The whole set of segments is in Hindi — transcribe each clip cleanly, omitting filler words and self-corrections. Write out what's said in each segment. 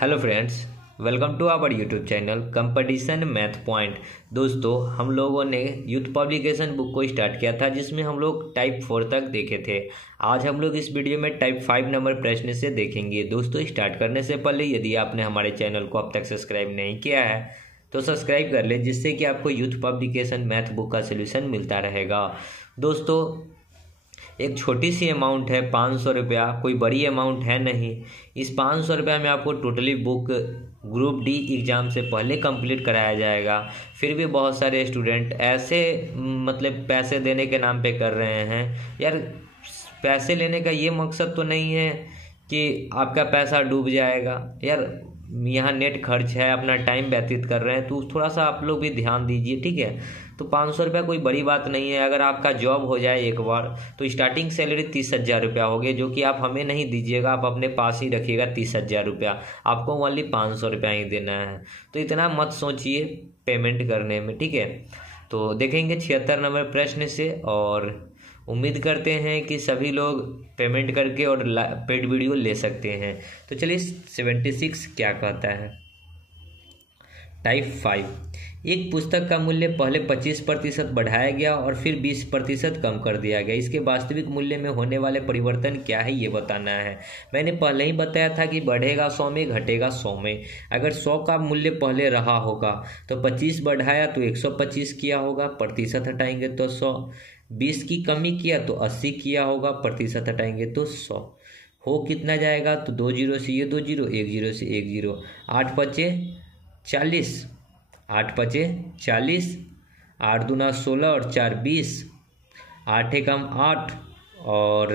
Hello friends, welcome to our YouTube channel competition math point. दोस्तों, हम लोगों ने यूथ पब्लिकेशन बुक को स्टार्ट किया था जिसमें हम लोग टाइप 4 तक देखे थे। आज हम लोग इस वीडियो में टाइप 5 नंबर प्रश्न से देखेंगे। दोस्तों, स्टार्ट करने से पहले यदि आपने हमारे चैनल को अब तक सब्सक्राइब नहीं किया है तो सब्सक्राइब कर ले, जिससे कि आपको यूथ पब्लिकेशन मैथ बुक का सोल्यूशन मिलता रहेगा। दोस्तों, एक छोटी सी अमाउंट है 500 रुपया, कोई बड़ी अमाउंट है नहीं। इस 500 रुपया में आपको totally book group D exam से पहले कंप्लीट कराया जाएगा। फिर भी बहुत सारे स्टूडेंट ऐसे पैसे देने के नाम पे कर रहे हैं। यार, पैसे लेने का ये मकसद तो नहीं है कि आपका पैसा डूब जाएगा। यार, यहाँ नेट खर्च है, अपना टाइम व्यतीत कर रहे हैं, तो थोड़ा सा आप लोग भी ध्यान दीजिए, ठीक है। तो 500 रुपया कोई बड़ी बात नहीं है। अगर आपका जॉब हो जाए एक बार तो स्टार्टिंग सैलरी 30,000 रुपया होगी, जो कि आप हमें नहीं दीजिएगा, आप अपने पास ही रखिएगा। 30,000 रुपया आपको ओनली 500 रुपया ही देना है। तो इतना मत सोचिए पेमेंट करने में, ठीक है। तो देखेंगे 76 नंबर प्रश्न से, और उम्मीद करते हैं कि सभी लोग पेमेंट करके और पेड वीडियो ले सकते हैं। तो चलिए 76 क्या कहता है। टाइप 5, एक पुस्तक का मूल्य पहले 25% बढ़ाया गया और फिर 20% कम कर दिया गया। इसके वास्तविक मूल्य में होने वाले परिवर्तन क्या है, ये बताना है। मैंने पहले ही बताया था कि बढ़ेगा 100 में, घटेगा 100 में। अगर 100 का मूल्य पहले रहा होगा तो 25 बढ़ाया तो 125 किया होगा, प्रतिशत हटाएंगे तो 100। 20 की कमी किया तो 80 किया होगा, प्रतिशत हटाएंगे तो 100। हो कितना जाएगा, तो 2 जीरो से ये 2 जीरो, 1 जीरो से 1 जीरो। 8 पचे 40, 8 पचे 40, 8 दूना 16 और 4 20, 8 एकम 8 और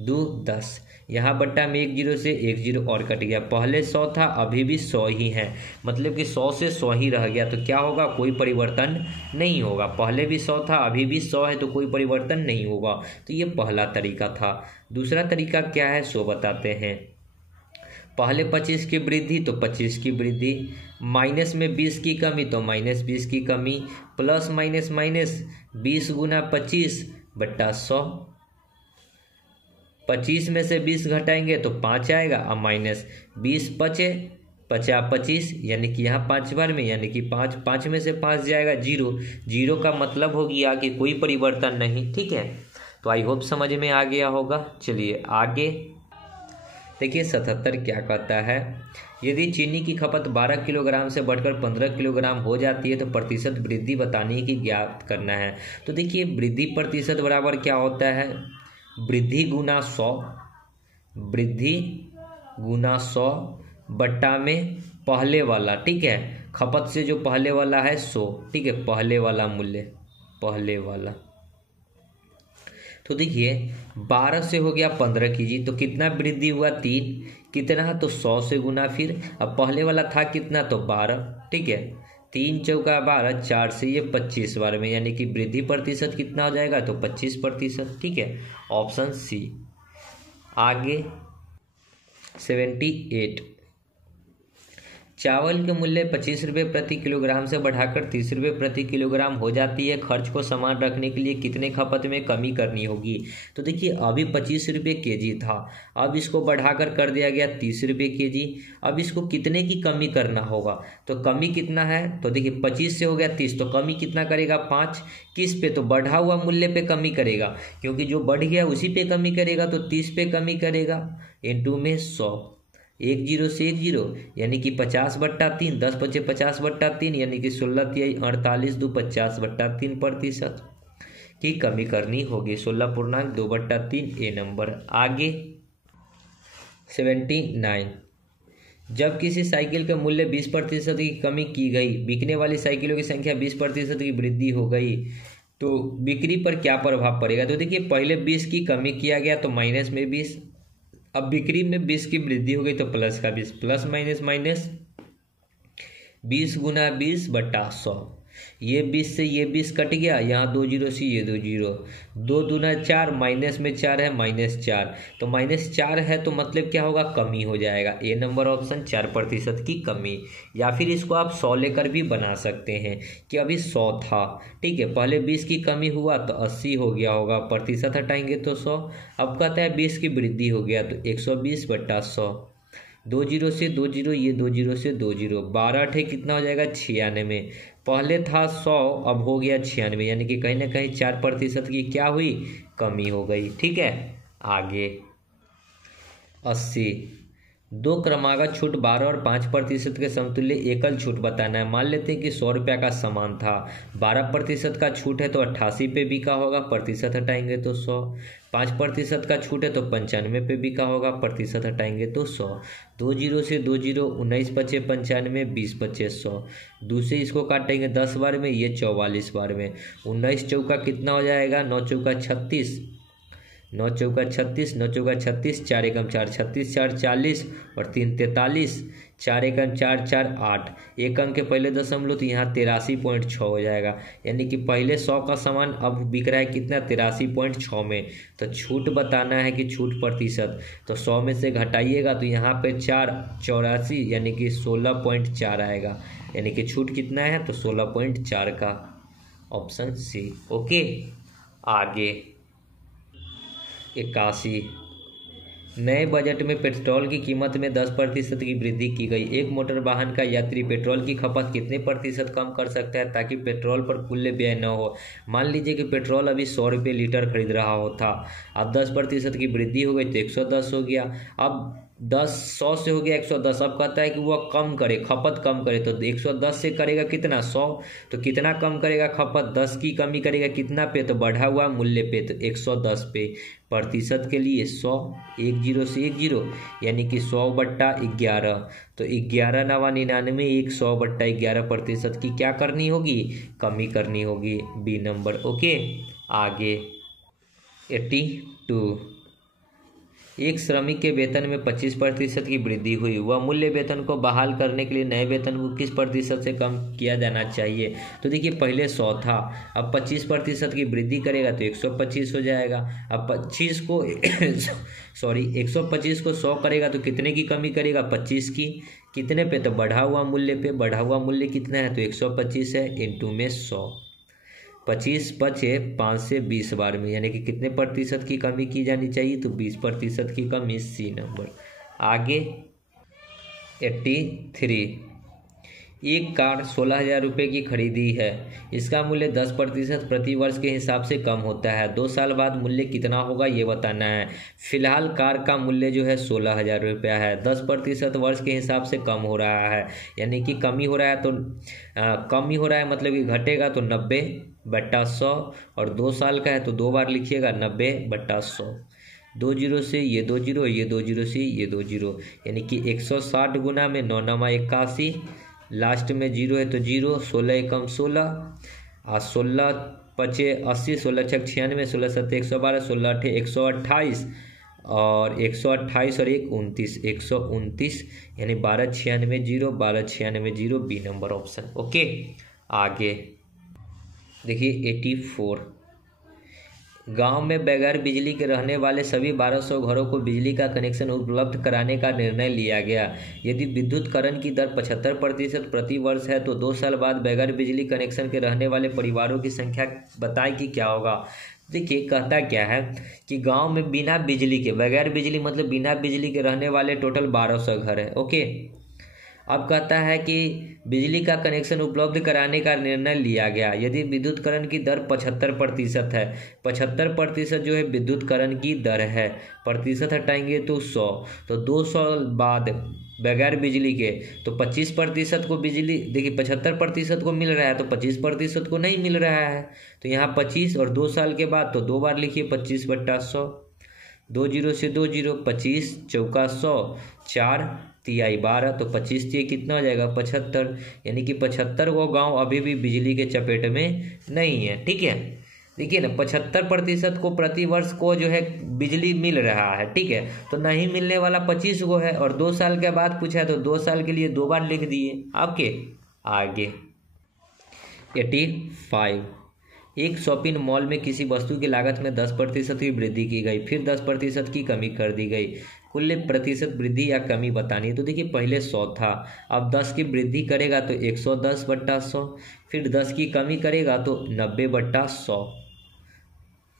2 10। यहाँ बट्टा में 1 जीरो से 1 जीरो और कट गया। पहले 100 था, अभी भी 100 ही है, मतलब कि 100 से 100 ही रह गया। तो क्या होगा, कोई परिवर्तन नहीं होगा। पहले भी 100 था, अभी भी 100 है, तो कोई परिवर्तन नहीं होगा। तो ये पहला तरीका था। दूसरा तरीका क्या है, सो बताते हैं। पहले 25 की वृद्धि तो 25 की वृद्धि, माइनस में 20 की कमी तो माइनस 20 की कमी, प्लस माइनस माइनस 20 गुना 25 बट्टा 100। 25 में से 20 घटाएंगे तो 5 आएगा, अब माइनस 20 पचे 25, यानी कि यहाँ 5 बार में, यानी कि 5 में से 5 जाएगा 0। 0 का मतलब हो गया कि कोई परिवर्तन नहीं, ठीक है। तो आई होप समझ में आ गया होगा। चलिए आगे देखिए 77 क्या कहता है। यदि चीनी की खपत 12 किलोग्राम से बढ़कर 15 किलोग्राम हो जाती है तो प्रतिशत वृद्धि बताने की ज्ञात करना है। तो देखिए, वृद्धि प्रतिशत बराबर क्या होता है, वृद्धि गुना 100, वृद्धि गुना 100 बट्टा में पहले वाला, ठीक है। खपत से जो पहले वाला है 100, ठीक है, पहले वाला मूल्य, पहले वाला। तो देखिए 12 से हो गया 15 कीजिए तो कितना वृद्धि हुआ, 3। कितना, तो 100 से गुना। फिर अब पहले वाला था कितना, तो 12, ठीक है। 3 चौका 12, 4 से ये 25 बार में, यानी कि वृद्धि प्रतिशत कितना हो जाएगा, तो 25%, ठीक है। Option C. आगे 78, चावल के मूल्य 25 रुपये प्रति किलोग्राम से बढ़ाकर 30 रुपये प्रति किलोग्राम हो जाती है। खर्च को समान रखने के लिए कितने खपत में कमी करनी होगी। तो देखिए, अभी 25 रुपये केजी था, अब इसको बढ़ाकर कर दिया गया 30 रुपये केजी। अब इसको कितने की कमी करना होगा, तो कमी कितना है, तो देखिए 25 से हो गया 30, तो कमी कितना करेगा, 5। किस पे, तो बढ़ा हुआ मूल्य पे कमी करेगा, क्योंकि जो बढ़ गया उसी पे कमी करेगा, तो 30 पे कमी करेगा। इनटू में 100, 1 जीरो से 1 जीरो, यानी कि 50 बट्टा 3, 10 पचे 50 बट्टा 3, यानी कि 16 तिहाई 48, 2 50 बट्टा 3% की कमी करनी होगी। 16.2 बट्टा 3 ए नंबर। आगे 79, जब किसी साइकिल के मूल्य 20% की कमी की गई, बिकने वाली साइकिलों की संख्या 20% की वृद्धि हो गई, तो बिक्री पर क्या प्रभाव पड़ेगा। तो देखिए, पहले 20 की कमी किया गया तो माइनस में 20, अब बिक्री में 20 की वृद्धि हो गई तो प्लस का 20, प्लस माइनस माइनस 20 गुना 20 बट्टा 100। ये 20 से ये 20 कट गया, यहाँ 2 जीरो से ये 2 जीरो, 2 दूना 4, माइनस में 4 है, -4। तो -4 है तो मतलब क्या होगा, कमी हो जाएगा। ए नंबर ऑप्शन 4% की कमी। या फिर इसको आप 100 लेकर भी बना सकते हैं कि अभी 100 था, ठीक है, पहले 20 की कमी हुआ तो 80 हो गया होगा, प्रतिशत हटाएंगे तो 100। अब कहता है 20 की वृद्धि हो गया तो 120 बट्टा 100। 2 जीरो से 2 जीरो, ये 2 जीरो से 2 जीरो, 12 अठे कितना हो जाएगा 96। पहले था 100, अब हो गया 96, यानी कि कहीं ना कहीं 4% की क्या हुई, कमी हो गई। ठीक है, आगे 80। 2 क्रमागत छूट 12 और 5% के समतुल्य एकल छूट बताना है। मान लेते हैं कि 100 रुपया का सामान था, 12% का छूट है तो 88 पे बिका होगा, प्रतिशत हटाएंगे तो 100। 5% का छूट है तो 95 पे बिका होगा, प्रतिशत हटाएंगे तो 100। 2 जीरो से 2 जीरो, 19 पचे 95, 20 पचे 100। दूसरे इसको काटेंगे 10 बार में, ये 44 बार में। 19 चौका कितना हो जाएगा, 9 चौका 36, 9 चौका 36, 9 चौका 36, 4 एकम 4, 36 4 40 और 3 43, 4 एकम 4 4 8, एक अंक के पहले दशमलव तो यहाँ 83.6 हो जाएगा। यानी कि पहले 100 का सामान अब बिक रहा है कितना, 83.6 में। तो छूट बताना है कि छूट प्रतिशत, तो 100 में से घटाइएगा तो यहाँ पे 4 84 यानी कि 16.4 आएगा। यानी कि छूट कितना है, तो 16.4 का, ऑप्शन सी। ओके, आगे 81। नए बजट में पेट्रोल की कीमत में 10% की वृद्धि की गई। एक मोटर वाहन का यात्री पेट्रोल की खपत कितने प्रतिशत कम कर सकता है ताकि पेट्रोल पर कुल व्यय न हो। मान लीजिए कि पेट्रोल अभी 100 रुपये लीटर खरीद रहा होता, अब 10% की वृद्धि हो गई तो 110 हो गया। अब 100 से हो गया 110, अब कहता है कि वह कम करे, खपत कम करे, तो 110 से करेगा कितना, 100, तो कितना कम करेगा खपत, 10 की कमी करेगा कितना पे, तो बढ़ा हुआ मूल्य पे, तो 110 पे। प्रतिशत के लिए 100, 1 जीरो से 1 जीरो, यानी कि 100 बट्टा 11, तो 11 नवा 99, 100 बट्टा 11% की क्या करनी होगी, कमी करनी होगी, बी नंबर। ओके, आगे 82। एक श्रमिक के वेतन में 25% की वृद्धि हुई, वह मूल्य वेतन को बहाल करने के लिए नए वेतन को किस प्रतिशत से कम किया जाना चाहिए। तो देखिए पहले 100 था, अब 25% की वृद्धि करेगा तो 125 हो जाएगा। अब 25 को सॉरी 125 को 100 करेगा तो कितने की कमी करेगा, 25 की, कितने पे, तो बढ़ा हुआ मूल्य पे। बढ़ा हुआ मूल्य कितना है, तो 125 है, इंटू में 100। 25 बचे 5 से 20 बार में, यानी कि कितने प्रतिशत की कमी की जानी चाहिए, तो 20% की कमी, सी नंबर। आगे 83। एक कार 16,000 रुपये की खरीदी है, इसका मूल्य 10% प्रति वर्ष के हिसाब से कम होता है, 2 साल बाद मूल्य कितना होगा ये बताना है। फिलहाल कार का मूल्य जो है 16,000 रुपया है, 10% वर्ष के हिसाब से कम हो रहा है, यानी कि कमी हो रहा है, तो कमी हो रहा है मतलब कि घटेगा, तो 90 बट्टा 100, और 2 साल का है तो 2 बार लिखिएगा, 90 बट्टा 100। 2 जीरो से ये 2 जीरो, ये 2 जीरो से ये 2 जीरो, यानी कि 160 गुना में 9 नमा 81, लास्ट में जीरो है तो जीरो, 16 एकम 16, और 16 पचे 80, 16 छक 96, 16 सत्ते 112, 16 अठे 128, और 128 और 1 29, 129, यानी 1296 zero, 1296 zero, B number option. Okay, आगे देखिए 84। गांव में बगैर बिजली के रहने वाले सभी 1200 घरों को बिजली का कनेक्शन उपलब्ध कराने का निर्णय लिया गया। यदि विद्युतीकरण की दर 75% प्रति वर्ष है तो 2 साल बाद बगैर बिजली कनेक्शन के रहने वाले परिवारों की संख्या बताएं कि क्या होगा। देखिए कहता क्या है कि गांव में बिना बिजली के, बगैर बिजली मतलब बिना बिजली के रहने वाले टोटल 1200 घर है। ओके, अब कहता है कि बिजली का कनेक्शन उपलब्ध कराने का निर्णय लिया गया यदि विद्युतीकरण की दर 75% है। 75% जो है विद्युतीकरण की दर है, प्रतिशत हटाएंगे तो 100, तो 200 बाद बगैर बिजली के तो 25% को बिजली, देखिए 75% को मिल रहा है तो 25% को नहीं मिल रहा है, तो यहाँ 25 और 2 साल के बाद तो 2 बार लिखिए 25 बट्टा 100। 2 जीरो से 2 जीरो, 25 चौका 100, 4 तिहाई 12, तो 25 तिहाई कितना हो जाएगा 75, यानी कि 75 वो गांव अभी भी बिजली के चपेट में नहीं है। ठीक है, देखिए ना 75% को प्रति वर्ष को जो है बिजली मिल रहा है, ठीक है, तो नहीं मिलने वाला 25 को है, और 2 साल के बाद पूछा है तो 2 साल के लिए 2 बार लिख दिए आपके। आगे 85। एक शॉपिंग मॉल में किसी वस्तु की लागत में 10% की वृद्धि की गई, फिर 10% की कमी कर दी गई, कुल प्रतिशत वृद्धि या कमी बतानी है। तो देखिए पहले 100 था, अब 10 की वृद्धि करेगा तो 110 बट्टा 100, फिर 10 की कमी करेगा तो 90 बट्टा 100।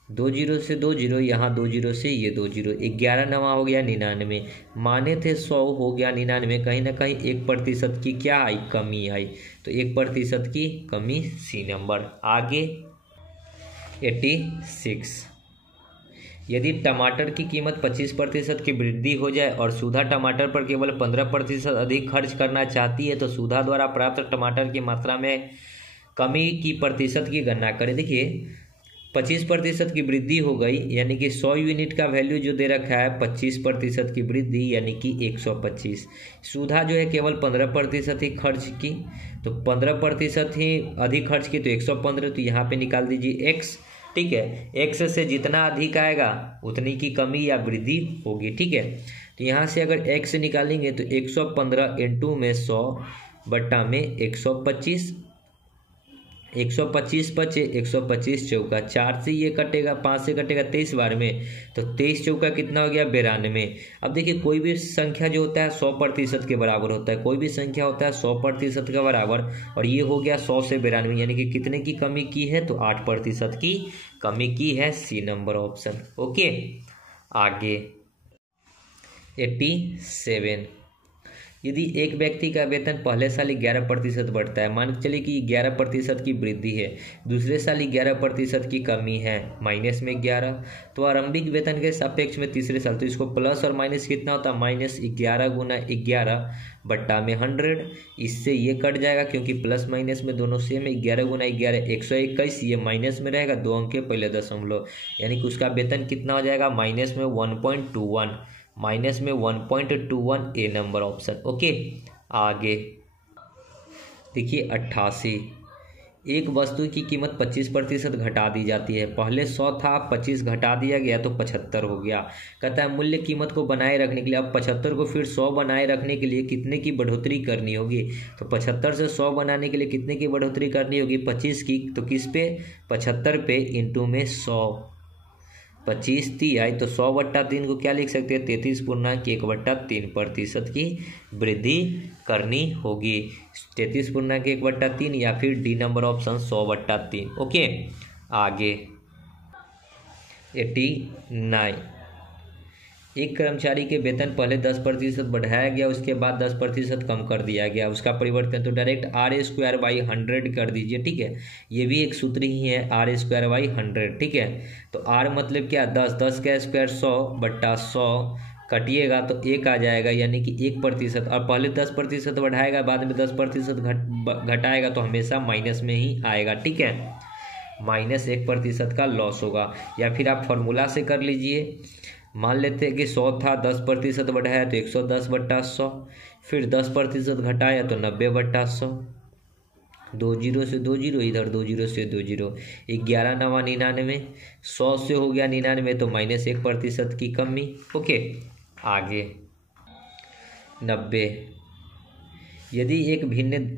2 जीरो से 2 जीरो, यहाँ 2 जीरो से ये 2 जीरो, 11 नवा हो गया 99। माने थे 100 हो गया 99, कहीं ना कहीं 1% की क्या आई, कमी आई, तो 1% की कमी सी नंबर। आगे 86, यदि टमाटर की कीमत 25% की वृद्धि हो जाए और सुधा टमाटर पर केवल 15% अधिक खर्च करना चाहती है तो सुधा द्वारा प्राप्त टमाटर की मात्रा में कमी की प्रतिशत की गणना करें। देखिए 25% की वृद्धि हो गई, यानी कि 100 यूनिट का वैल्यू जो दे रखा है 25% की वृद्धि यानी कि 125। सुधा जो है केवल 15% ही खर्च की, तो 15% ही अधिक खर्च की तो 115, तो यहाँ पे निकाल दीजिए x। ठीक है, x से जितना अधिक आएगा उतनी की कमी या वृद्धि होगी। ठीक है, तो यहाँ से अगर x निकालेंगे तो 115 इंटू में 100 बट्टा में 125, 125 बचे, 125 चौका 4 से ये कटेगा, 5 से कटेगा 23 बार में, तो 23 चौका कितना हो गया 92। अब देखिए कोई भी संख्या जो होता है 100% के बराबर होता है, कोई भी संख्या होता है 100% के बराबर, और ये हो गया 100 से 92, यानी कि कितने की कमी की है, तो 8% की कमी की है, सी नंबर ऑप्शन। ओके, आगे 87, यदि एक व्यक्ति का वेतन पहले साल 11% बढ़ता है, मान के चलिए कि 11% की वृद्धि है, दूसरे साल 11% की कमी है, माइनस में 11, तो आरंभिक वेतन के सापेक्ष में तीसरे साल, तो इसको प्लस और माइनस कितना होता है, -11 गुना 11 बट्टा में 100, इससे ये कट जाएगा क्योंकि प्लस माइनस में दोनों सेम है, 11 गुना 11 121, ये माइनस में रहेगा, 2 अंक के पहले दशमलव, यानी कि उसका वेतन कितना हो जाएगा, माइनस में 1.21, माइनस में 1.21, ए नंबर ऑप्शन। ओके, आगे देखिए 88, एक वस्तु की कीमत 25% घटा दी जाती है, पहले 100 था 25 घटा दिया गया तो 75 हो गया। कहता है मूल्य कीमत को बनाए रखने के लिए, अब 75 को फिर 100 बनाए रखने के लिए कितने की बढ़ोतरी करनी होगी, तो 75 से 100 बनाने के लिए कितने की बढ़ोतरी करनी होगी, 25 की, तो किस पे, 75 पे इंटू में 100, 25 तिहाई, तो 100/3 को क्या लिख सकते हैं, 33.1/3% की वृद्धि करनी होगी, 33.1/3 या फिर डी नंबर ऑप्शन 100/3। ओके, आगे 89, एक कर्मचारी के वेतन पहले 10% बढ़ाया गया, उसके बाद 10% कम कर दिया गया, उसका परिवर्तन, तो डायरेक्ट r²/100 कर दीजिए। ठीक है, ये भी एक सूत्र ही है, r²/100। ठीक है, तो r मतलब क्या, 10, 10 का स्क्वायर 100/100, कटिएगा तो 1 आ जाएगा, यानी कि 1%, और पहले 10% बढ़ाएगा बाद में 10% घटाएगा तो हमेशा माइनस में ही आएगा। ठीक है, -1% का लॉस होगा, या फिर आप फॉर्मूला से कर लीजिए। मान लेते हैं कि 100 था, 10% बढ़ाया तो 110/100, फिर 10% घटाया तो 90/100, 2 जीरो से 2 जीरो, इधर 2 जीरो से 2 जीरो, 11 नवा 99, 100 से हो गया 99 तो -1% की कमी। ओके, आगे 90, यदि एक भिन्न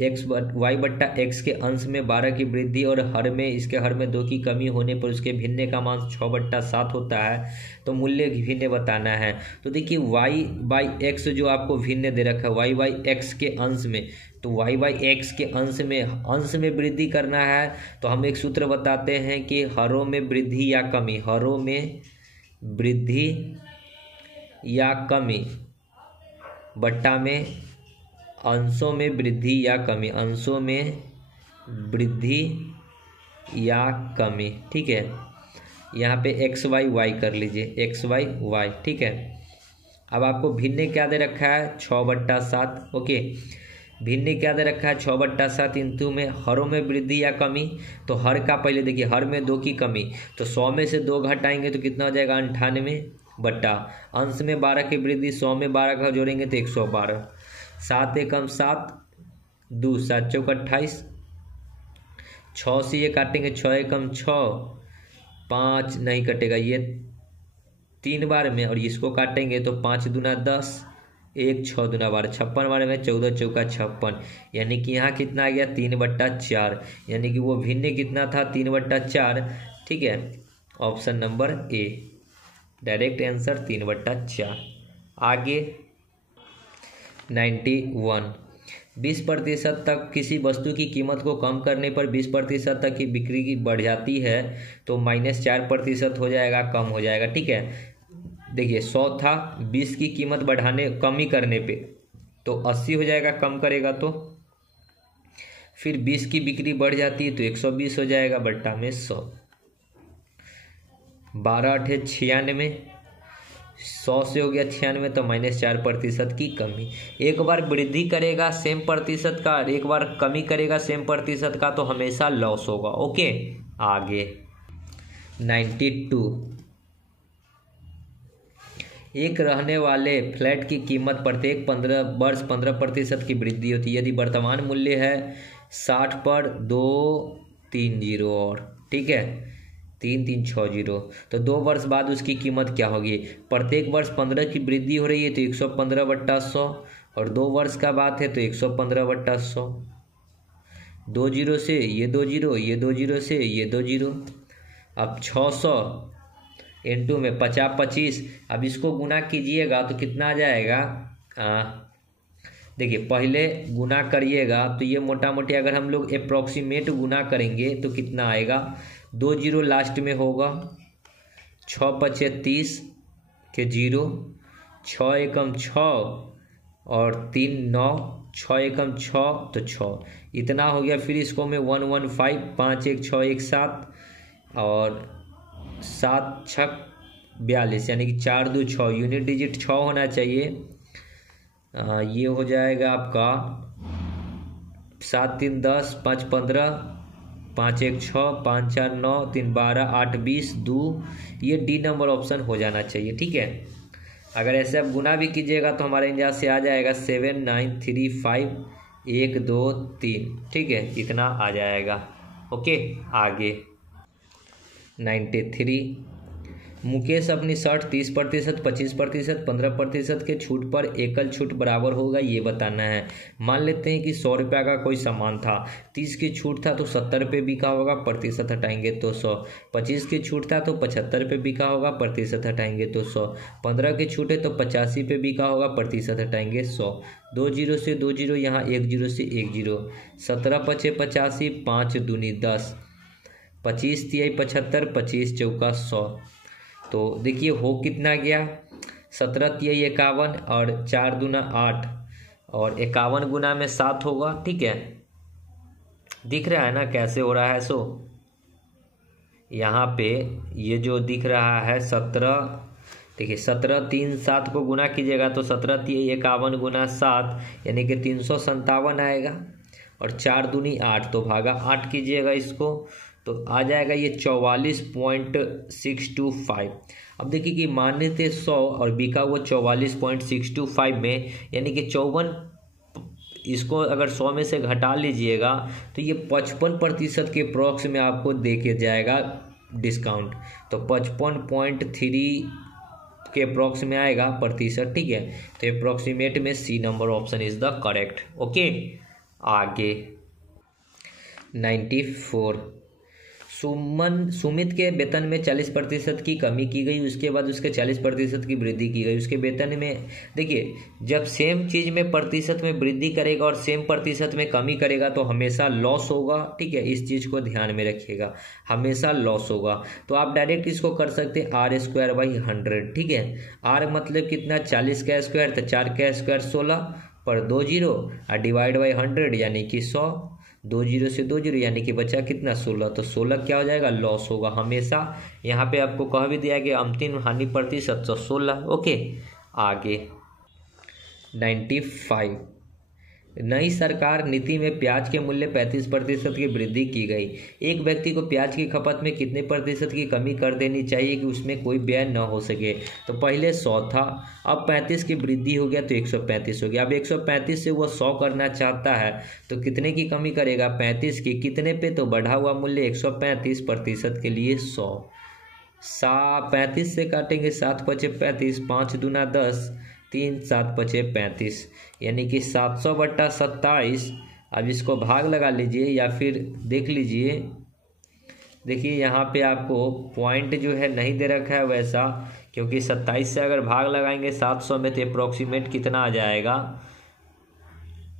y/x के अंश में 12 की वृद्धि और हर में इसके हर में 2 की कमी होने पर उसके भिन्न का मान 6/7 होता है, तो मूल्य भिन्न बताना है। तो देखिए y/x जो आपको भिन्न दे रखा है y/x के अंश में, तो y/x के अंश में वृद्धि करना है, तो हम एक सूत्र बताते हैं कि हरों में वृद्धि या कमी, हरों में वृद्धि या कमी बट्टा में अंशों में वृद्धि या कमी, अंशों में वृद्धि या कमी। ठीक है, यहाँ पे x/y कर लीजिए, x/y। ठीक है, अब आपको भिन्न क्या दे रखा है, 6/7। ओके, भिन्न क्या दे रखा है, 6/7 इंटू में हरों में वृद्धि या कमी, तो हर का पहले देखिए, हर में 2 की कमी, तो 100 में से 2 घटाएंगे तो कितना हो जाएगा, 98 बट्टा अंश में 12 की वृद्धि, 100 में 12 का जोड़ेंगे तो 112, 7 एकम 7, 2 7 चौक 28, 6 से ये काटेंगे 6 एकम 6, 5 नहीं कटेगा, ये 3 बार में, और इसको काटेंगे तो 5 दूना 10, 1 6 दूना 12, 56 बार में, 14 चौका 56, यानी कि यहाँ कितना आ गया 3/4, यानी कि वो भिन्न कितना था 3/4। ठीक है, option number A, direct answer 3/4। आगे 91, 20% तक किसी वस्तु की कीमत को कम करने पर 20% तक की बिक्री की बढ़ जाती है तो -4% हो जाएगा, कम हो जाएगा। ठीक है, देखिए 100 था, 20 की कीमत कम ही करने पे तो 80 हो जाएगा, कम करेगा तो। फिर 20 की बिक्री बढ़ जाती है तो 120 हो जाएगा, बट्टा में 100। 12 × 8 = 96, 100 से हो गया 96 तो -4% की कमी। एक बार वृद्धि करेगा सेम प्रतिशत का और एक बार कमी करेगा सेम प्रतिशत का तो हमेशा लॉस होगा। ओके, आगे 92। एक रहने वाले फ्लैट की कीमत प्रत्येक 15 वर्ष 15% की वृद्धि होती है। यदि वर्तमान मूल्य है 60 पर 230 और, ठीक है, 3360, तो 2 वर्ष बाद उसकी कीमत क्या होगी? प्रत्येक वर्ष 15 की वृद्धि हो रही है तो 115/100 और 2 वर्ष का बात है तो 115/100। 2 जीरो से ये 2 जीरो, ये 2 जीरो से ये 2 जीरो। अब 600 × में 50 25। अब इसको गुना कीजिएगा तो कितना आ जाएगा? देखिए पहले गुना करिएगा तो ये मोटा मोटी अगर हम लोग अप्रॉक्सीमेट गुना करेंगे तो कितना आएगा? 2 जीरो लास्ट में होगा। 6 × 30 के 0, 6 एकम 6 और 3 9, 6 एकम 6 तो 6, इतना हो गया। फिर इसको में 115, 5 1 6 1 7 और 7 6 42, यानी कि 4 2 6, यूनिट डिजिट 6 होना चाहिए। ये हो जाएगा आपका 7 3 10, 5 15, 5 1 6, 5 4 9, 3 12, 8 20, 2। ये डी नंबर ऑप्शन हो जाना चाहिए। ठीक है, अगर ऐसे आप गुना भी कीजिएगा तो हमारे यहाँ से आ जाएगा 7 9 3 5 1 2 3। ठीक है, इतना आ जाएगा। ओके, आगे 93। मुकेश अपनी शर्ट 30%, 25%, 15% के छूट पर एकल छूट बराबर होगा ये बताना है। मान लेते हैं कि 100 रुपये का कोई सामान था, 30 की छूट था तो 70 रुपये बिका होगा, प्रतिशत हटाएंगे तो 100। 25 की छूट था तो 75 रुपये बिका होगा, प्रतिशत हटाएंगे तो 100। 15 की छूट है तो 85 पे बिका होगा, प्रतिशत हटाएंगे 100। 2 जीरो से 2 जीरो, यहाँ 1 जीरो से 1 जीरो। 17 × 5 = 85, 5 दूनी 10, 25 × 3 = 75, 25 × 4 = 100। तो देखिए हो कितना गया? 17 × 3 = 51 और 4 दूना 8 और 51 गुना में 7 होगा। ठीक है, दिख रहा है ना कैसे हो रहा है? सो यहाँ पे ये जो दिख रहा है 17, देखिए 17 3 7 को गुना कीजिएगा तो 17 × 3 = 51 गुना 7 यानी कि 357 आएगा और 4 दूनी 8 तो भागा 8 कीजिएगा इसको तो आ जाएगा ये 44.625। अब देखिए कि मान्य थे 100 और बिका हुआ 44.625 में, यानी कि 54, इसको अगर 100 में से घटा लीजिएगा तो ये 55% के अप्रॉक्स में आपको देके जाएगा डिस्काउंट, तो 55.3 के अप्रॉक्स में आएगा प्रतिशत। ठीक है, तो अप्रॉक्सीमेट में C number option is the correct. Okay, आगे 94। सुमित के वेतन में 40% की कमी की गई, उसके बाद उसके 40% की वृद्धि की गई। उसके वेतन में देखिए जब सेम चीज़ में प्रतिशत में वृद्धि करेगा और सेम प्रतिशत में कमी करेगा तो हमेशा लॉस होगा। ठीक है, इस चीज़ को ध्यान में रखिएगा, हमेशा लॉस होगा। तो आप डायरेक्ट इसको कर सकते हैं R²/100। ठीक है, R मतलब कितना? 40 का स्क्वायर, तो 4 का स्क्वायर 16 पर 2 जीरो और डिवाइड बाई 100 यानी कि 100। 2 जीरो से 2 जीरो यानी कि बचा कितना? 16। तो 16 क्या हो जाएगा? लॉस होगा हमेशा। यहाँ पे आपको कह भी दिया कि अंतिम हानि प्रतिशत 16। ओके, आगे 95। नई सरकार नीति में प्याज के मूल्य 35% की वृद्धि की गई। एक व्यक्ति को प्याज की खपत में कितने प्रतिशत की कमी कर देनी चाहिए कि उसमें कोई व्यय न हो सके? तो पहले 100 था, अब 35 की वृद्धि हो गया तो 135 हो गया। अब 135 से वो 100 करना चाहता है तो कितने की कमी करेगा? 35 की। कितने पे? तो बढ़ा हुआ मूल्य 135% के लिए 100। 35 से काटेंगे 7 × 5 = 35, 5 दूना 10, 3 7 × 5 = 35 यानी कि 700/27। अब इसको भाग लगा लीजिए या फिर देख लीजिए। देखिए यहाँ पे आपको पॉइंट जो है नहीं दे रखा है वैसा, क्योंकि 27 से अगर भाग लगाएंगे 700 में तो अप्रॉक्सीमेट कितना आ जाएगा?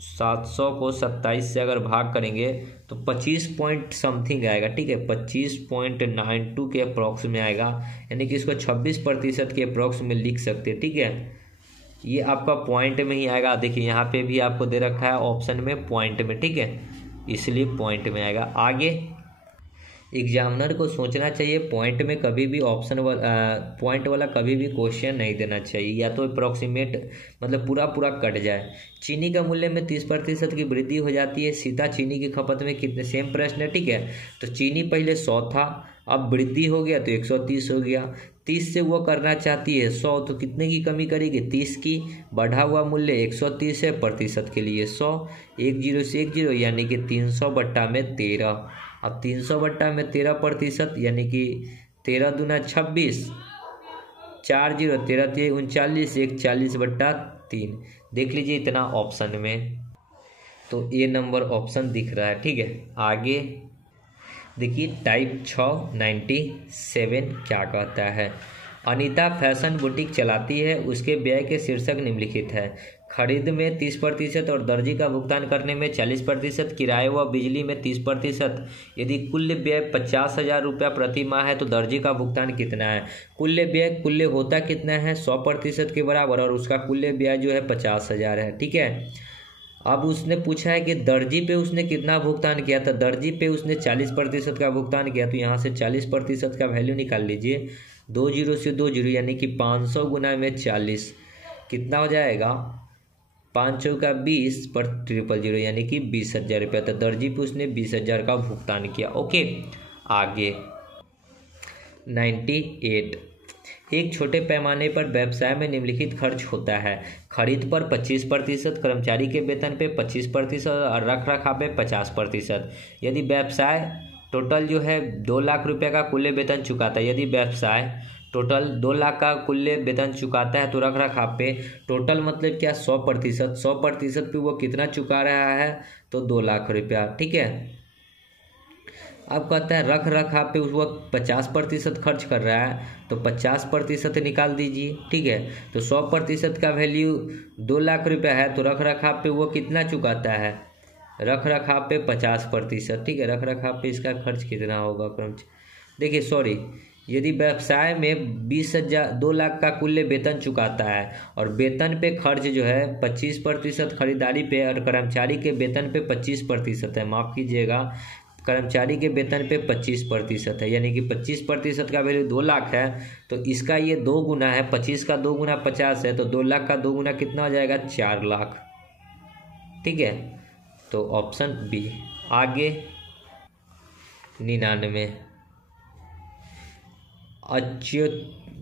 700 को 27 से अगर भाग करेंगे तो 25 पॉइंट समथिंग आएगा, ठीक है, 25.92 के अप्रॉक्स में आएगा, यानी कि इसको 26% के अप्रॉक्स में लिख सकते हैं, ठीक है। ये आपका पॉइंट में ही आएगा, देखिए यहाँ पे भी आपको दे रखा है ऑप्शन में पॉइंट में, ठीक है, इसलिए पॉइंट में आएगा। आगे एग्जामिनर को सोचना चाहिए पॉइंट में कभी भी ऑप्शन वाला पॉइंट वाला कभी भी क्वेश्चन नहीं देना चाहिए, या तो अप्रॉक्सीमेट मतलब पूरा पूरा कट जाए। चीनी का मूल्य में 30% की वृद्धि हो जाती है, सीधा चीनी की खपत में कितने, सेम प्रश्न है, ठीक है। तो चीनी पहले 100 था, अब वृद्धि हो गया तो 130 हो गया, 30 से वो करना चाहती है 100, तो कितने की कमी करेगी, 30 की। बढ़ा हुआ मूल्य 130 है, प्रतिशत के लिए 100, 10 से 10 यानी कि 300/13। अब 300/13% यानी कि 13 दूना 26, 4 0 13 3 39, 140/3। देख लीजिए इतना ऑप्शन में, तो ये नंबर ऑप्शन दिख रहा है, ठीक है। आगे देखिए टाइप 697 क्या कहता है। अनीता फैशन बुटीक चलाती है, उसके व्यय के शीर्षक निम्नलिखित है। खरीद में 30% और दर्जी का भुगतान करने में 40%, किराए व बिजली में 30%। यदि कुल व्यय 50,000 रुपया प्रति माह है तो दर्जी का भुगतान कितना है। कुल व्यय कुल होता कितना है, 100% के बराबर, और उसका कुल व्यय जो है 50,000 है, ठीक है। अब उसने पूछा है कि दर्जी पे उसने कितना भुगतान किया था, दर्जी पे उसने 40% का भुगतान किया, तो यहाँ से 40% का वैल्यू निकाल लीजिए, 2 0 से 2 0 यानी कि 500 गुना में 40 कितना हो जाएगा, 5 चौका 20 पर 000 यानी कि 20,000 रुपया, तो दर्जी पे उसने 20,000 का भुगतान किया। ओके, आगे 98, एक छोटे पैमाने पर व्यवसाय में निम्नलिखित खर्च होता है। खरीद पर 25%, कर्मचारी के वेतन पे 25% और रख रखाव पे 50%। यदि व्यवसाय टोटल जो है 2 लाख रुपये का कुल वेतन चुकाता है, यदि व्यवसाय टोटल 2 लाख का कुल वेतन चुकाता है तो रख रखाव पे टोटल मतलब क्या, 100% पे वो कितना चुका रहा है, तो 2 लाख रुपया, ठीक है। अब कहता है रख रखाव पे उस वक्त 50% खर्च कर रहा है, तो 50% निकाल दीजिए, ठीक है। तो 100% का वैल्यू 2 लाख रुपया है, तो रख रखाव पे वो कितना चुकाता है, रख रखाव पे 50%, ठीक है। रख रखाव पे इसका खर्च कितना होगा, देखिए सॉरी, यदि व्यवसाय में 2 लाख का कुल वेतन चुकाता है और वेतन पे खर्च जो है 25% खरीदारी पे और कर्मचारी के वेतन पे 25% है, माफ़ कीजिएगा, कर्मचारी के वेतन पे 25% है, यानी कि 25% का वैल्यू 2 लाख है, तो इसका ये 2 गुना है, 25 का 2 गुना 50 है, तो 2 लाख का 2 गुना कितना हो जाएगा, 4 लाख, ठीक है। तो ऑप्शन बी। आगे 99,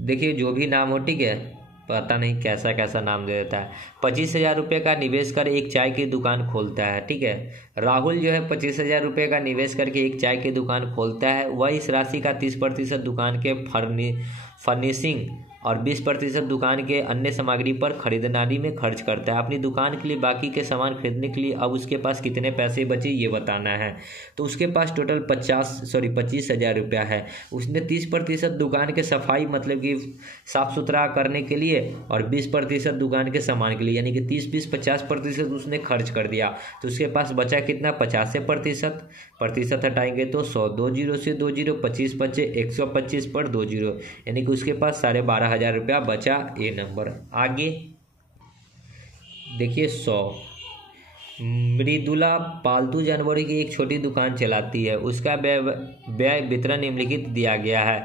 देखिए जो भी नाम हो, ठीक है, पता नहीं कैसा कैसा नाम दे देता है। 25,000 रुपये का निवेश कर एक चाय की दुकान खोलता है, ठीक है। राहुल जो है 25,000 रुपये का निवेश करके एक चाय की दुकान खोलता है। वह इस राशि का 30% दुकान के फर्निशिंग और 20% दुकान के अन्य सामग्री पर खरीदारी में खर्च करता है। अपनी दुकान के लिए बाकी के सामान खरीदने के लिए अब उसके पास कितने पैसे बचे ये बताना है। तो उसके पास टोटल 25,000 रुपया है। उसने 30% दुकान के सफाई मतलब कि साफ़ सुथरा करने के लिए और 20% दुकान के सामान के लिए, यानी कि 30-20-50% उसने खर्च कर दिया। तो उसके पास बचा कितना, 50%, प्रतिशत हटाएंगे तो 100, 2 0 से 2 0, 25 बचे 125 पर 2 0, यानी कि उसके पास 12,500 रुपया बचा, ए नंबर। आगे देखिए 100, मृदुला पालतू जानवरों की एक छोटी दुकान चलाती है, उसका व्यय वितरण निम्नलिखित दिया गया है।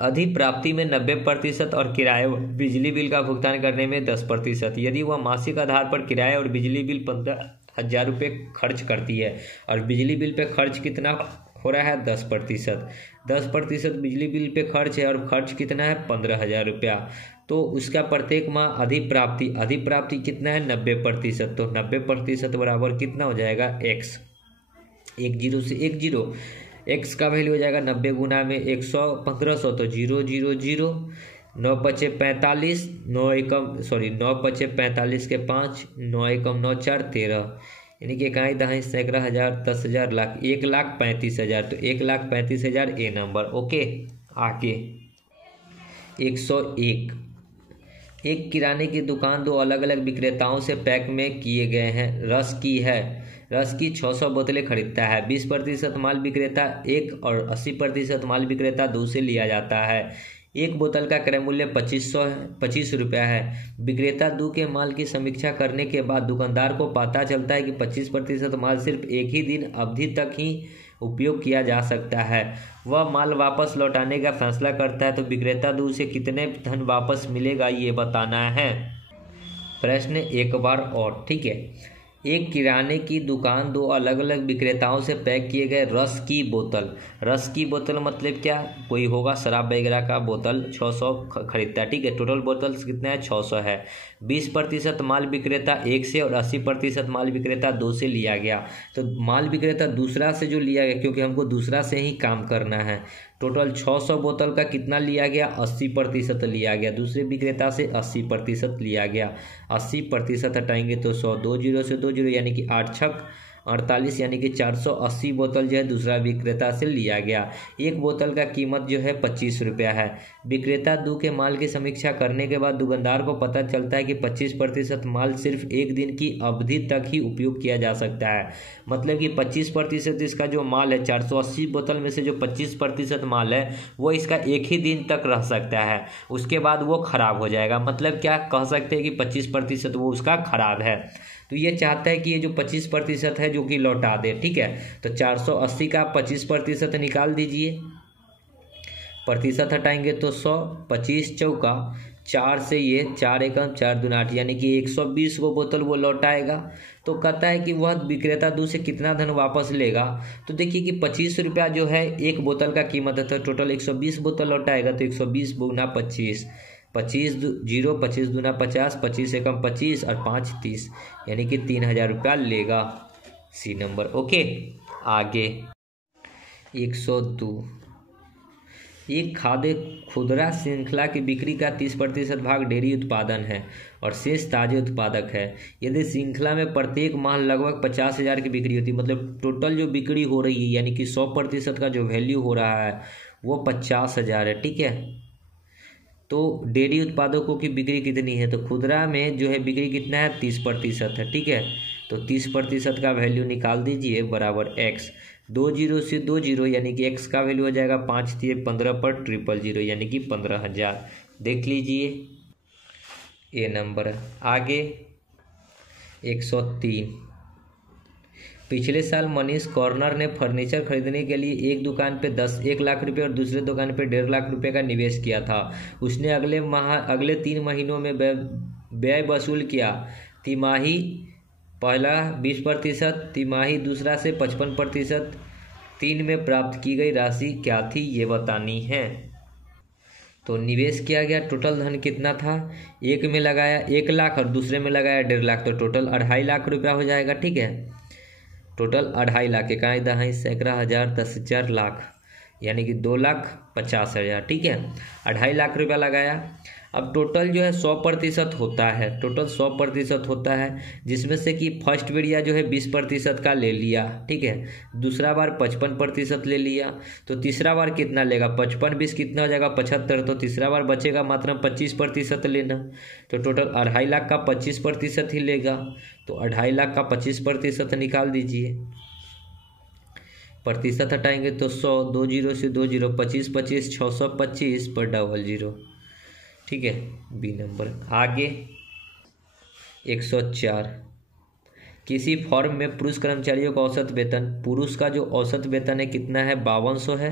अधिप्राप्ति में 90% और किराए बिजली बिल का भुगतान करने में 10%। यदि वह मासिक आधार पर किराए और बिजली बिल 15,000 रुपये खर्च करती है और बिजली बिल पे खर्च कितना हो रहा है, 10% बिजली बिल पे खर्च है और खर्च कितना है, 15,000 रुपया, तो उसका प्रत्येक माह अधिप्राप्ति कितना है, 90%, तो 90% बराबर कितना हो जाएगा, x, 1 0 से 1 0, x का वैल्यू हो जाएगा 90 गुना में 100 1500, तो 0 0 0, 9 पचे 45, 9 पचे 45 के 5, 9 एकम 9 4 13, यानी कि इकाई दहाई सैकड़ा हज़ार 10,000 लाख 1,35,000, तो 1,35,000 ए नंबर। ओके, आगे 101, एक किराने की दुकान दो अलग अलग विक्रेताओं से पैक में किए गए हैं रस की 600 बोतलें खरीदता है। 20% माल विक्रेता एक और 80% माल विक्रेता दो से लिया जाता है। एक बोतल का क्रय मूल्य 25 रुपया है। विक्रेता दो के माल की समीक्षा करने के बाद दुकानदार को पता चलता है कि 25% माल सिर्फ एक ही दिन अवधि तक ही उपयोग किया जा सकता है। वह माल वापस लौटाने का फैसला करता है तो विक्रेता दो से कितने धन वापस मिलेगा ये बताना है। प्रश्न एक बार और, ठीक है। एक किराने की दुकान दो अलग अलग विक्रेताओं से पैक किए गए रस की बोतल मतलब क्या, कोई होगा शराब वगैरह का बोतल 600 खरीदता है, ठीक है। टोटल बोतल कितना है, 600 है। 20% माल विक्रेता एक से और 80% माल विक्रेता दो से लिया गया। तो माल विक्रेता दूसरा से जो लिया गया, क्योंकि हमको दूसरा से ही काम करना है। टोटल 600 बोतल का कितना लिया गया, 80% लिया गया। दूसरे विक्रेता से 80% लिया गया। 80% हटाएंगे तो 100, 2 जीरो से 2 जीरो यानी कि 8 छक 48 यानी कि 480 बोतल जो है दूसरा विक्रेता से लिया गया। एक बोतल का कीमत जो है 25 रुपया है। विक्रेता दो के माल की समीक्षा करने के बाद दुकानदार को पता चलता है कि 25% माल सिर्फ एक दिन की अवधि तक ही उपयोग किया जा सकता है। मतलब कि 25% इसका जो माल है, 480 बोतल में से जो 25% माल है वो इसका एक ही दिन तक रह सकता है, उसके बाद वो खराब हो जाएगा। मतलब क्या कह सकते हैं कि 25% वो उसका खराब है। तो ये चाहता है कि ये जो 25% है जो कि लौटा दे, ठीक है। तो 480 का 25% निकाल दीजिए, प्रतिशत हटाएंगे तो 100, 25 चौका 4 से ये 4 एकम 4 दूना 8 यानी कि 120 को बोतल वो लौटाएगा। तो कहता है कि वह विक्रेता दो से कितना धन वापस लेगा। तो देखिए कि 25 रुपया जो है एक बोतल का कीमत है, तो टोटल 120 बोतल लौटाएगा। तो 120 गुना 25, 25 दूना 50, 25 एकम 25 और 5 30 यानी कि 3000 रुपया लेगा। सी नंबर। ओके, आगे 102। एक खाद्य खुदरा श्रृंखला की बिक्री का 30% भाग डेयरी उत्पादन है और शेष ताजे उत्पादक है। यदि श्रृंखला में प्रत्येक माह लगभग 50,000 की बिक्री होती है, मतलब टोटल जो बिक्री हो रही है यानी कि 100% का जो वैल्यू हो रहा है वो 50,000 है, ठीक है। तो डेयरी उत्पादकों की बिक्री कितनी है, तो खुदरा में जो है बिक्री कितना है, 30% है, ठीक है। तो 30% का वैल्यू निकाल दीजिए बराबर x। 2 जीरो से 2 जीरो यानी कि x का वैल्यू हो जाएगा 5 दिए 15 पर 000 यानी कि 15,000। देख लीजिए, ये नंबर है। आगे 103। पिछले साल मनीष कॉर्नर ने फर्नीचर खरीदने के लिए एक दुकान पे 1 लाख रुपए और दूसरे दुकान पे 1.5 लाख रुपए का निवेश किया था। उसने अगले 3 महीनों में व्यय वसूल किया। तिमाही पहला 20%, तिमाही दूसरा से 55%, 3 में प्राप्त की गई राशि क्या थी ये बतानी है। तो निवेश किया गया, टोटल धन कितना था, एक में लगाया 1 लाख और दूसरे में लगाया 1.5 लाख, तो टोटल 2.5 लाख रुपया हो जाएगा, ठीक है। टोटल 2.5 लाख, इकाई दहाई सैकड़ा हजार 10,000 लाख यानी कि 2,50,000, ठीक है। 2.5 लाख रुपया लगाया। अब टोटल जो है 100% होता है, टोटल 100% होता है, जिसमें से कि फर्स्ट बेरिया जो है 20% का ले लिया, ठीक है। दूसरा बार 55% ले लिया, तो तीसरा बार कितना लेगा, 55 20 कितना हो जाएगा 75, तो तीसरा बार बचेगा मात्र 25% लेना। तो टोटल 2.5 लाख का 25% ही लेगा, तो 2.5 लाख का 25% निकाल दीजिए। प्रतिशत हटाएंगे तो 100, 2 जीरो से 2 जीरो 25 25 625 पर 00, ठीक है। B number. आगे 104। किसी फर्म में पुरुष कर्मचारियों का औसत वेतन, पुरुष का जो औसत वेतन है कितना है 5200 है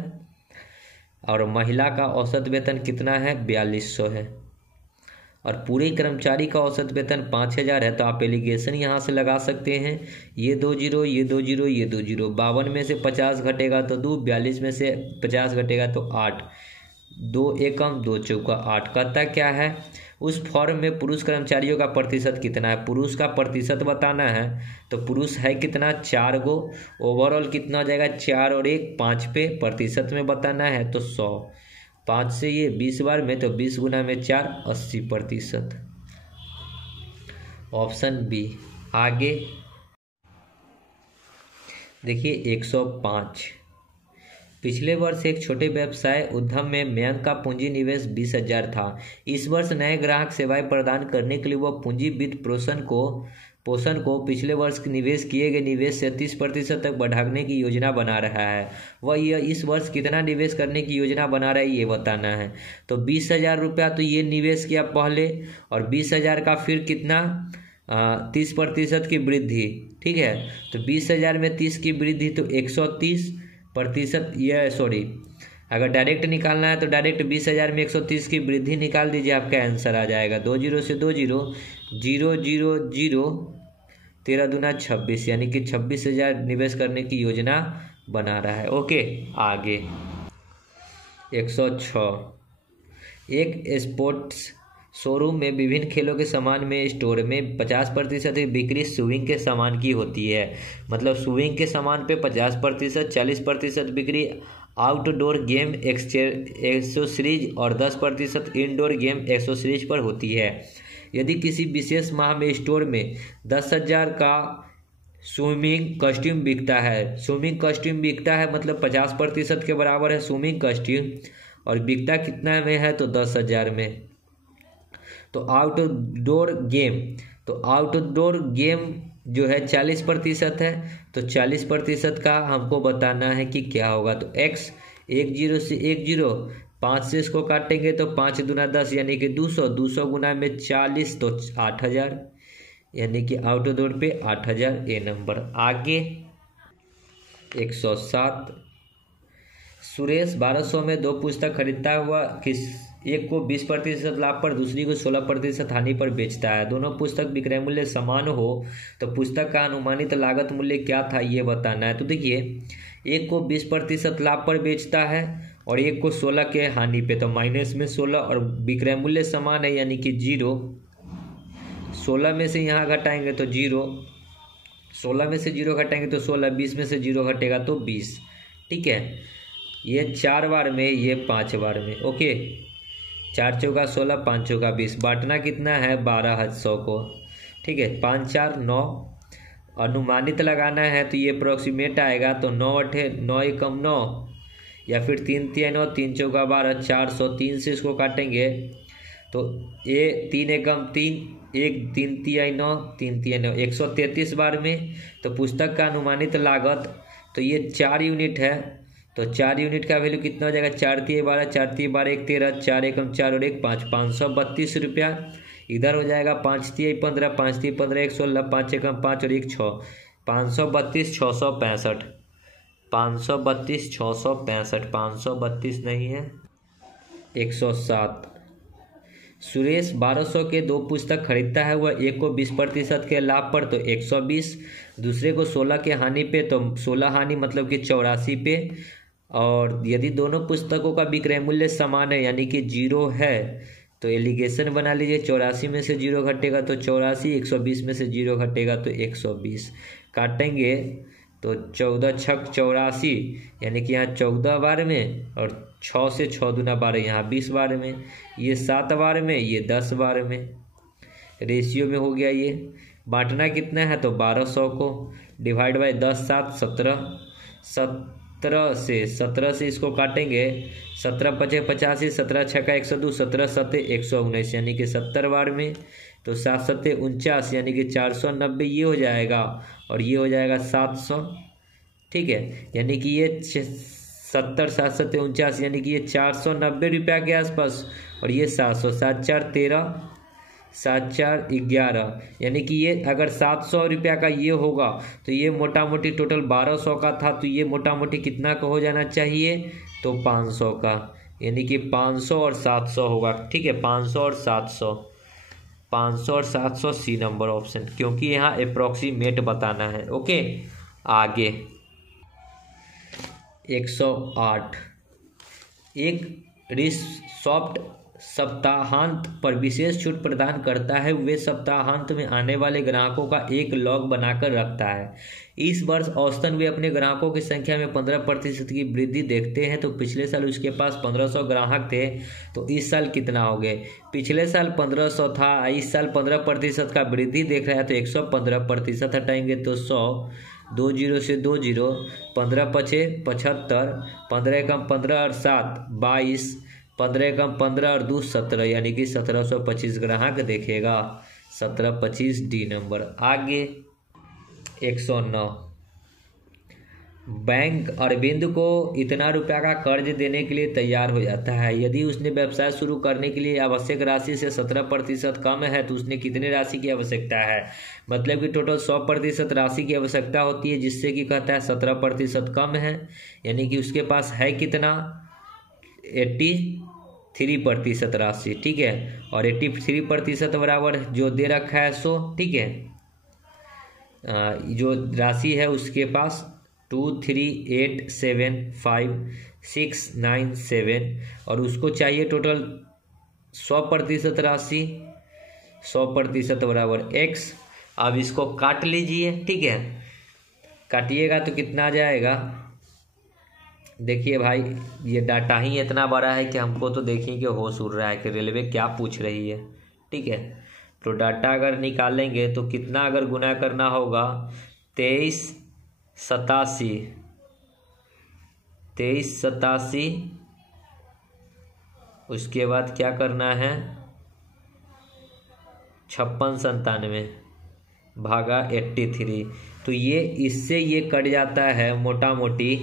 और महिला का औसत वेतन कितना है 4200 है और पूरे कर्मचारी का औसत वेतन 5000 है। तो आप एलिगेशन यहाँ से लगा सकते हैं, ये 2 जीरो ये 2 जीरो ये 2 जीरो, 52 में से 50 घटेगा तो 2, 42 में से 50 घटेगा तो 8, 2 एकम 2 चौका 8। कहता क्या है, उस फॉर्म में पुरुष कर्मचारियों का प्रतिशत कितना है, पुरुष का प्रतिशत बताना है। तो पुरुष है कितना 4 गो, ओवरऑल कितना हो जाएगा 4 और 1 5 पे, प्रतिशत में बताना है तो 100, 5 से ये 20 बार में, तो 20 गुना में 4 80%, ऑप्शन बी। आगे देखिए 105। पिछले वर्ष एक छोटे व्यवसाय उद्यम में मयंक का पूंजी निवेश 20,000 था। इस वर्ष नए ग्राहक सेवाएं प्रदान करने के लिए वह पूंजी वित्त पोषण को पिछले वर्ष निवेश किए गए निवेश से 30% तक बढ़ाने की योजना बना रहा है। वह यह इस वर्ष कितना निवेश करने की योजना बना रहा है ये बताना है। तो 20,000 रुपया तो ये निवेश किया पहले, और 20,000 का फिर कितना 30% की वृद्धि। ठीक है, तो 20,000 में 30 की वृद्धि तो 130%। यह सॉरी, अगर डायरेक्ट निकालना है तो डायरेक्ट 20,000 में 130 की वृद्धि निकाल दीजिए, आपका आंसर आ जाएगा 2 0 से 2 0 0 0 0 13 दूना 26, यानी कि 26,000 निवेश करने की योजना बना रहा है। ओके, आगे 106, एक स्पोर्ट्स शोरूम में विभिन्न खेलों के सामान में स्टोर में 50% की बिक्री स्विंग के सामान की होती है। मतलब स्विंग के सामान पे 50%, 40% बिक्री आउटडोर गेम एक्सेसरीज और 10% इंडोर गेम एक्सेसरीज पर होती है। यदि किसी विशेष माह में स्टोर में 10,000 का स्विमिंग कॉस्ट्यूम बिकता है, मतलब 50% के बराबर है स्विमिंग कॉस्ट्यूम, और बिकता कितना में है तो 10,000 में। तो आउटडोर गेम जो है 40% है, तो 40% का हमको बताना है कि क्या होगा। तो x 10 से 10 5 से इसको काटेंगे तो 5 दूना 10, यानी कि 200 गुना में 40 तो 8,000, यानी कि आउटडोर पे 8,000 ए नंबर। आगे 107, सुरेश 1200 में 2 पुस्तक खरीदता हुआ एक को 20% लाभ पर, दूसरी को 16% हानि पर बेचता है। दोनों पुस्तक विक्रय मूल्य समान हो तो पुस्तक का अनुमानित लागत मूल्य क्या था ये बताना है। तो देखिए, एक को 20% लाभ पर बेचता है और एक को 16 के हानि पे, तो माइनस में 16, और विक्रय मूल्य समान है यानी कि 0। 16 में से यहाँ घटाएंगे तो 0, 16 में से 0 घटाएंगे तो 16, 20 में से 0 घटेगा तो 20। ठीक है, ये 4 बार में, ये 5 बार में। ओके, 4 चौका 16, 5 चौका 20, बांटना कितना है 1200 को। ठीक है, 5 4 9, अनुमानित लगाना है तो ये अप्रोक्सीमेट आएगा, तो 9 8 9 एकम 9, या फिर 3 3 9, 3 चौका 12, 403 से इसको काटेंगे तो ये 3 एकम 3, 1 3 3 9, 3 3 9, 133 बार में। तो पुस्तक का अनुमानित लागत तो ये 4 यूनिट है, तो 4 यूनिट का वैल्यू कितना हो जाएगा 4 3 12, 4 3 12, 1 13, 4 एकम 4 और 1 5, 532 रुपया। इधर हो जाएगा 5 3 15, 5 3 15, 1 16, 5 एकम 5 और 1 6, 532 665, 532 665, 532 नहीं है। 107, सुरेश 1200 के 2 पुस्तक खरीदता है, वह एक को 20% के लाभ पर तो 120, दूसरे को 16 के हानि पे तो 16 हानि मतलब कि 84 पे, और यदि दोनों पुस्तकों का विक्रय मूल्य समान है यानी कि 0 है तो एलिगेशन बना लीजिए। 84 में से 0 घटेगा तो 84, 120 में से 0 घटेगा तो 120, काटेंगे तो 14 छक 84, यानी कि यहाँ 14 बार में, और 6 से 6 दूना 12, यहाँ 20 बार में, ये 7 बार में, ये 10 बार में, रेशियो में हो गया। ये बांटना कितना है तो 1200 को, डिवाइड बाय 10 7 17, 17 से इसको काटेंगे, 17 5 85, 17 6 102, 17 7 119, यानी कि 70 बार में, तो 7 7 49, यानी कि 490 ये हो जाएगा, और ये हो जाएगा 700। ठीक है, यानी कि ये 70 7 7 49, यानी कि ये 490 रुपया के आसपास, और ये 700, 7 4 13, 7 4 11, यानी कि ये अगर 700 रुपया का ये होगा तो ये मोटा मोटी टोटल 1200 का था, तो ये मोटा मोटी कितना का हो जाना चाहिए तो 500 का, यानी कि 500 और 700 होगा। ठीक है, 500 और 700, 500 और 700 सी नंबर ऑप्शन, क्योंकि यहाँ अप्रोक्सीमेट बताना है। ओके, आगे 108, एक रिसॉफ्ट सप्ताहांत पर विशेष छूट प्रदान करता है। वे सप्ताहांत में आने वाले ग्राहकों का एक लॉग बनाकर रखता है। इस वर्ष औसतन वे अपने ग्राहकों की संख्या में 15% की वृद्धि देखते हैं। तो पिछले साल उसके पास 1500 ग्राहक थे, तो इस साल कितना हो गए, पिछले साल 1500 था, इस साल 15% का वृद्धि देख रहा है, तो 115% हटाएंगे तो 100, 2 जीरो से 2 जीरो, 15 पचे 75, 15 कम 15 और 7 22, 15 कम 15 और 2 17, यानी कि 1725 ग्राहक देखेगा। 1725 डी नंबर। आगे 109, बैंक अरविंद को इतना रुपया का कर्ज देने के लिए तैयार हो जाता है। यदि उसने व्यवसाय शुरू करने के लिए आवश्यक राशि से 17% कम है तो उसने कितने राशि की आवश्यकता है। मतलब कि टोटल 100% राशि की आवश्यकता होती है, जिससे कि कहता है 17% कम है, यानी कि उसके पास है कितना 83% राशि। ठीक है, और 83% बराबर जो दे रखा है 100। ठीक है, जो राशि है उसके पास 23875,697 और उसको चाहिए टोटल 100% राशि। 100% बराबर x। अब इसको काट लीजिए। ठीक है, काटिएगा तो कितना आ जाएगा। देखिए भाई, ये डाटा ही इतना बड़ा है कि हमको तो देखिए कि होश उड़ रहा है कि रेलवे क्या पूछ रही है। ठीक है, तो डाटा अगर निकालेंगे तो कितना अगर गुना करना होगा 2387, उसके बाद क्या करना है 5697 भागा 83। तो ये इससे ये कट जाता है मोटा मोटी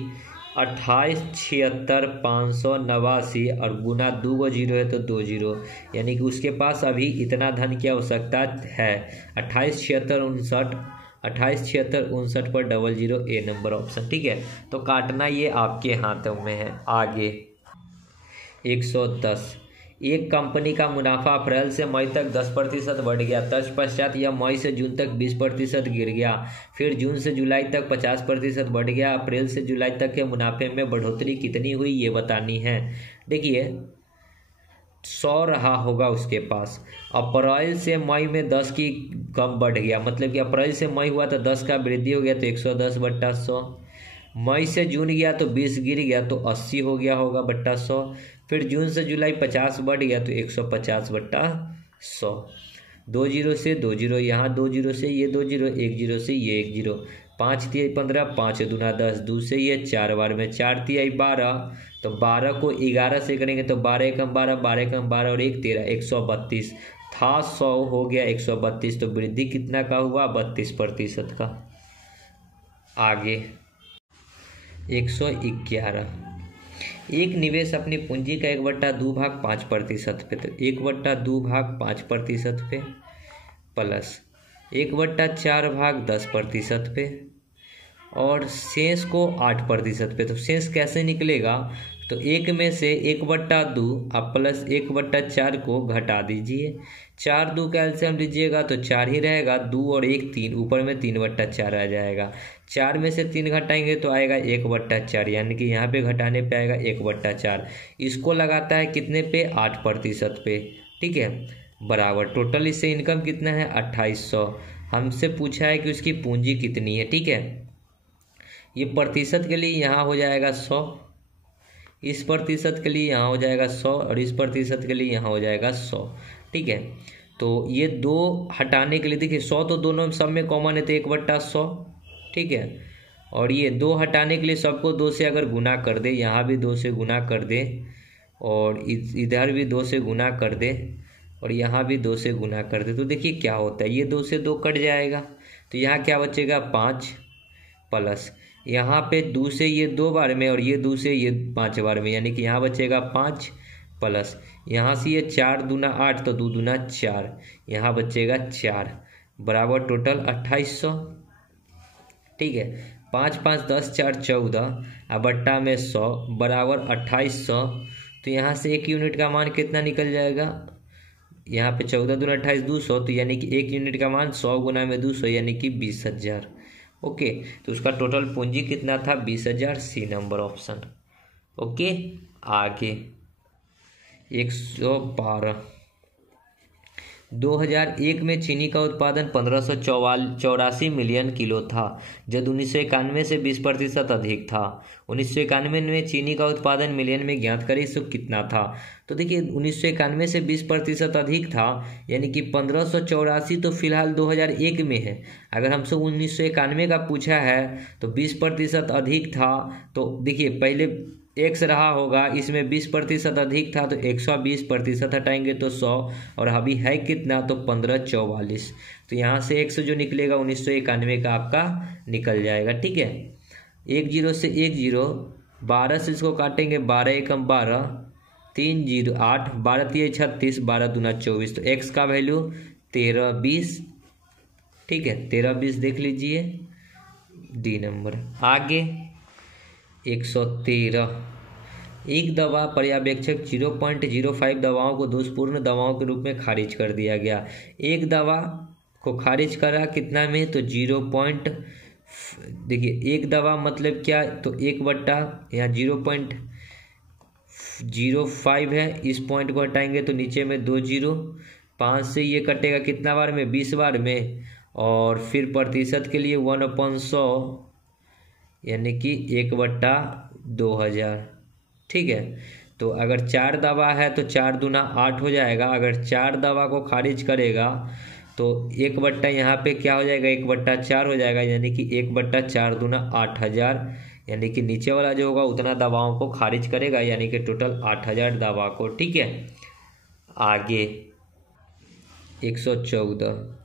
28,76,589 और गुना 2 जीरो है तो 2 जीरो, यानी कि उसके पास अभी इतना धन की आवश्यकता है 28,76,59 पर 00 ए नंबर ऑप्शन। ठीक है, तो काटना ये आपके हाथों में है। आगे 110, एक कंपनी का मुनाफा अप्रैल से मई तक 10% बढ़ गया, तत्पश्चात यह मई से जून तक 20% गिर गया, फिर जून से जुलाई तक 50% बढ़ गया। अप्रैल से जुलाई तक के मुनाफे में बढ़ोतरी कितनी हुई ये बतानी है। देखिए 100 रहा होगा उसके पास, अप्रैल से मई में 10 की कम बढ़ गया, मतलब कि अप्रैल से मई हुआ तो 10 का वृद्धि हो गया तो 110/100। मई से जून गया तो 20 गिर गया तो 80 हो गया होगा बट्टा 100। फिर जून से जुलाई 50 बढ़ गया तो 150/100। 2 जीरो से 2 जीरो, यहाँ 2 जीरो से ये 2 जीरो, 1 जीरो से ये 1 जीरो, 5 तिहाई 15, 5 दूना 10, 2 से ये 4 बार में 4 तिहाई 12, तो 12 को 11 से करेंगे तो 12 एकम 12, 12 एकम 12 और 1 13, 132 था 100 हो गया 132, तो वृद्धि कितना का हुआ 32% का। आगे 111, एक निवेश अपनी पूंजी का 1/2 भाग 5% पे, तो 1/2 भाग 5% पे प्लस 1/4 भाग 10% पे और शेष को 8% पे। तो शेष कैसे निकलेगा, तो एक में से 1/2 आप प्लस 1/4 को घटा दीजिए, 4 2 का एलसीएम लीजिएगा तो 4 ही रहेगा, 2 और 1 3, ऊपर में 3/4 आ जाएगा। 4 में से 3 घटाएंगे तो आएगा 1/4, यानी कि यहाँ पे घटाने पे आएगा 1/4। इसको लगाता है कितने पे 8% पे। ठीक है, बराबर टोटल इससे इनकम कितना है 2800। हमसे पूछा है कि उसकी पूंजी कितनी है। ठीक है, ये प्रतिशत के लिए यहाँ हो जाएगा 100, इस प्रतिशत के लिए यहाँ हो जाएगा 100 और इस प्रतिशत के लिए यहाँ हो जाएगा 100। ठीक है, तो ये 2 हटाने के लिए देखिए 100 तो दोनों सब में कॉमन है तो 1/100। ठीक है, और ये 2 हटाने के लिए सबको 2 से अगर गुना कर दे, यहाँ भी 2 से गुना कर दे और इधर भी 2 से गुना कर दे और यहाँ भी 2 से गुना कर दे, तो देखिए क्या होता है, ये 2 से 2 कट जाएगा तो यहाँ क्या बचेगा 5 प्लस यहाँ पे 2 से ये 2 बार में और ये 2 से ये 5 बार में, यानी कि यहाँ बचेगा 5 प्लस यहाँ से ये 4 दूना 8 तो 2 दूना 4, यहाँ बचेगा 4 बराबर टोटल 2800। ठीक है, 5 5 10 4 14 अब बट्टा में 100 बराबर 2800। तो यहाँ से 1 यूनिट का मान कितना निकल जाएगा, यहाँ पे 14 दूना 28 200, तो यानी कि 1 यूनिट का मान 100 गुना में 200 यानी कि 20,000। ओके, तो उसका टोटल पूंजी कितना था 20,000, सी नंबर ऑप्शन। ओके, आगे 112, 2001 में चीनी का उत्पादन 1584 मिलियन किलो था, जब 1991 से 20% अधिक था। 1991 में चीनी का उत्पादन मिलियन में ज्ञात करें तो कितना था। तो देखिए 1991 से 20% अधिक था, यानी कि 1584 तो फिलहाल 2001 में है। अगर हमसे 1991 का पूछा है तो 20% अधिक था, तो देखिए पहले एक्स रहा होगा, इसमें 20% अधिक था तो 120% हटाएंगे तो 100, और अभी है कितना तो 1544। तो यहाँ से एक्स जो निकलेगा 1991 का आपका निकल जाएगा। ठीक है, 10 से 10, 12 से इसको काटेंगे, 12 एकम 12, 3 0 8, 12 3 36, 12 दूना 24। तो एक्स का वैल्यू 13 20। ठीक है, 13 20 देख लीजिए, डी नंबर। आगे 113, एक दवा पर्यवेक्षक 0.05 दवाओं को दोषपूर्ण दवाओं के रूप में खारिज कर दिया गया। एक दवा को खारिज करा कितना में तो 0. देखिए एक दवा मतलब क्या, तो 1/, यहाँ 0.05 है, इस पॉइंट को हटाएंगे तो नीचे में 2 0, 5 से ये कटेगा कितना बार में 20 बार में, और फिर प्रतिशत के लिए 1/100, यानी कि 1/2000। ठीक है, तो अगर 4 दवा है तो 4 दूना 8 हो जाएगा। अगर 4 दवा को खारिज करेगा तो 1/, यहाँ पे क्या हो जाएगा 1/4 हो जाएगा, यानी कि 1/4 दूना 8000, यानी कि नीचे वाला जो होगा उतना दवाओं को खारिज करेगा, यानी कि टोटल 8000 दवा को। ठीक है, आगे 114,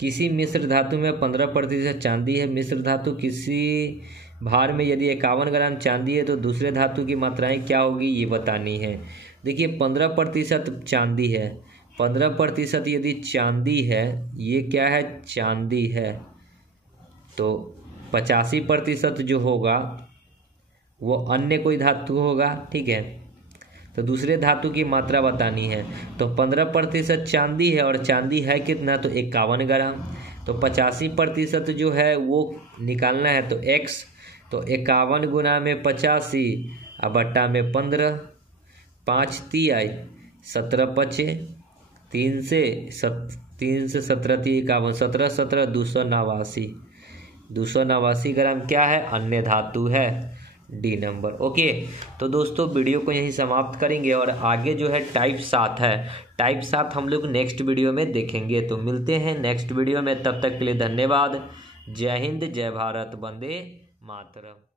किसी मिश्र धातु में 15% चांदी है। मिश्र धातु किसी भार में यदि 51 ग्राम चांदी है तो दूसरे धातु की मात्राएं क्या होगी ये बतानी है। देखिए 15% चांदी है, 15% यदि चांदी है, ये क्या है चांदी है, तो 85% जो होगा वो अन्य कोई धातु होगा। ठीक है, तो दूसरे धातु की मात्रा बतानी है। तो 15% चांदी है और चांदी है कितना तो 51 ग्राम, तो 85% जो है वो निकालना है। तो x तो 51 गुना में 85 और बट्टा में 15, 5 तिहाई 17 बचे, 3 से 17 3 51, 17 17 289, 289 ग्राम क्या है अन्य धातु है, डी नंबर। ओके, तो दोस्तों वीडियो को यहीं समाप्त करेंगे और आगे जो है टाइप 7 है, टाइप 7 हम लोग नेक्स्ट वीडियो में देखेंगे। तो मिलते हैं नेक्स्ट वीडियो में, तब तक के लिए धन्यवाद। जय हिंद, जय भारत, वंदे मातरम।